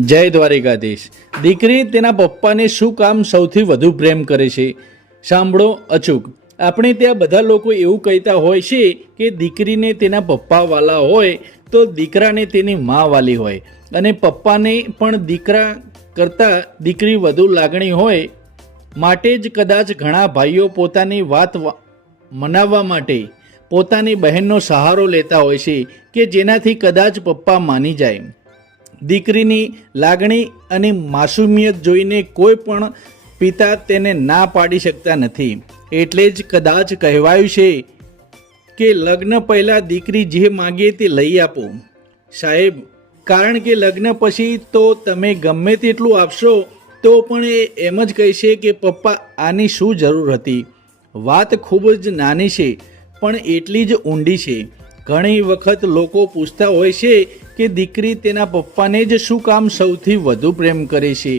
જય દ્વારિકાધીશ। દીકરી તેના પપ્પાને શું કામ સૌથી વધુ પ્રેમ કરે છે? સાંભળો અચૂક। આપણે ત્યાં બધા લોકો એવું કહેતા હોય છે કે દીકરીને તેના પપ્પા વાલા હોય તો દીકરાને તેની મા વાલી હોય, અને પપ્પાને પણ દીકરા કરતાં દીકરી વધુ લાગણી હોય। માટે જ કદાચ ઘણા ભાઈઓ પોતાની વાત મનાવવા માટે પોતાની બહેનનો સહારો લેતા હોય છે કે જેનાથી કદાચ પપ્પા માની જાય। દીકરીની લાગણી અને માસૂમિયત જોઈને કોઈ પણ પિતા તેને ના પાડી શકતા નથી। એટલે જ કદાચ કહેવાયું છે કે લગ્ન પહેલાં દીકરી જે માગે તે લઈ આપો સાહેબ, કારણ કે લગ્ન પછી તો તમે ગમે તેટલું આપશો તો પણ એ એમ જ કહેશે કે પપ્પા આની શું જરૂર હતી। વાત ખૂબ જ નાની છે પણ એટલી જ ઊંડી છે। ઘણી વખત લોકો પૂછતા હોય છે કે દીકરી તેના પપ્પાને જ શું કામ સૌથી વધુ પ્રેમ કરે છે।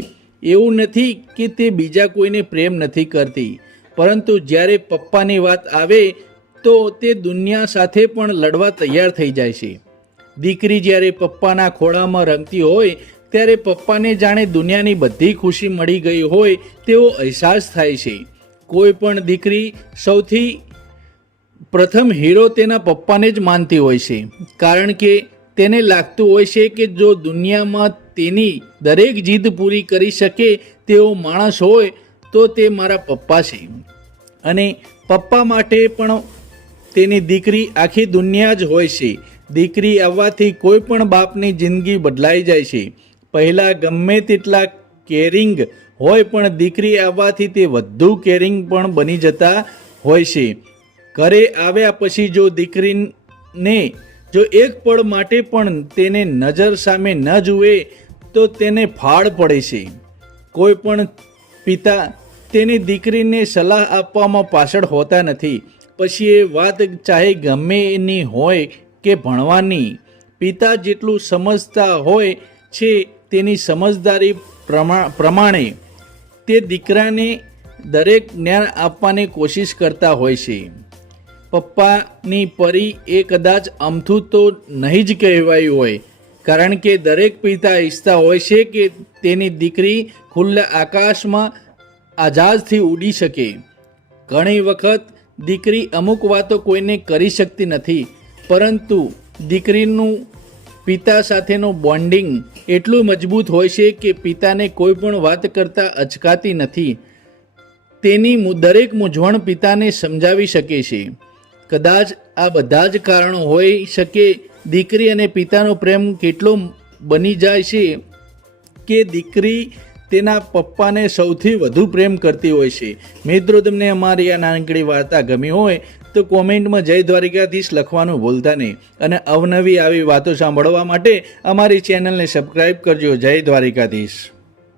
એવું નથી કે તે બીજા કોઈને પ્રેમ નથી કરતી, પરંતુ જ્યારે પપ્પાની વાત આવે તો તે દુનિયા સાથે પણ લડવા તૈયાર થઈ જાય છે। દીકરી જ્યારે પપ્પાના ખોળામાં રમતી હોય ત્યારે પપ્પાને જાણે દુનિયાની બધી ખુશી મળી ગઈ હોય તેવો અહેસાસ થાય છે। કોઈ પણ દીકરી સૌથી પ્રથમ હીરો તેના પપ્પાને જ માનતી હોય છે, કારણ કે તેને લાગતું હોય છે કે જો દુનિયામાં તેની દરેક જીદ પૂરી કરી શકે તેવો માણસ હોય તો તે મારા પપ્પા છે। અને પપ્પા માટે પણ તેની દીકરી આખી દુનિયા જ હોય છે। દીકરી આવવાથી કોઈ પણ બાપની જિંદગી બદલાઈ જાય છે। પહેલાં ગમે તેટલા કેરિંગ હોય પણ દીકરી આવવાથી તે વધુ કેરિંગ પણ બની જતા હોય છે। ઘરે આવ્યા પછી જો દીકરીને જો એક પળ માટે પણ તેને નજર સામે ન જુએ તો તેને ફાળ પડે છે। કોઈ પણ પિતા તેની દીકરીને સલાહ આપવામાં પાછળ હોતા નથી, પછી એ વાત ચાહે ગમે એની હોય કે ભણવાની। પિતા જેટલું સમજતા હોય છે તેની સમજદારી પ્રમાણે તે દીકરાને દરેક જ્ઞાન આપવાની કોશિશ કરતા હોય છે। પપ્પાની પરી એ કદાચ અમથું તો નહીં જ કહેવાયું હોય, કારણ કે દરેક પિતા ઈચ્છતા હોય છે કે તેની દીકરી ખુલ્લા આકાશમાં આઝાદથી ઉડી શકે। ઘણી વખત દીકરી અમુક વાતો કોઈને કરી શકતી નથી, પરંતુ દીકરીનું પિતા સાથેનું બોન્ડિંગ એટલું મજબૂત હોય છે કે પિતાને કોઈ પણ વાત કરતાં અચકાતી નથી। તેની દરેક મૂંઝવણ પિતાને સમજાવી શકે છે। કદાચ આ બધા જ કારણો હોઈ શકે દીકરી અને પિતાનો પ્રેમ કેટલો બની જાય છે કે દીકરી તેના પપ્પાને સૌથી વધુ પ્રેમ કરતી હોય છે। મિત્રો, તમને અમારી આ નાનકડી વાર્તા ગમી હોય તો કોમેન્ટમાં જય દ્વારિકાધીશ લખવાનું ભૂલતા નહીં, અને અવનવી આવી વાતો સાંભળવા માટે અમારી ચેનલને સબસ્ક્રાઈબ કરજો। જય દ્વારિકાધીશ।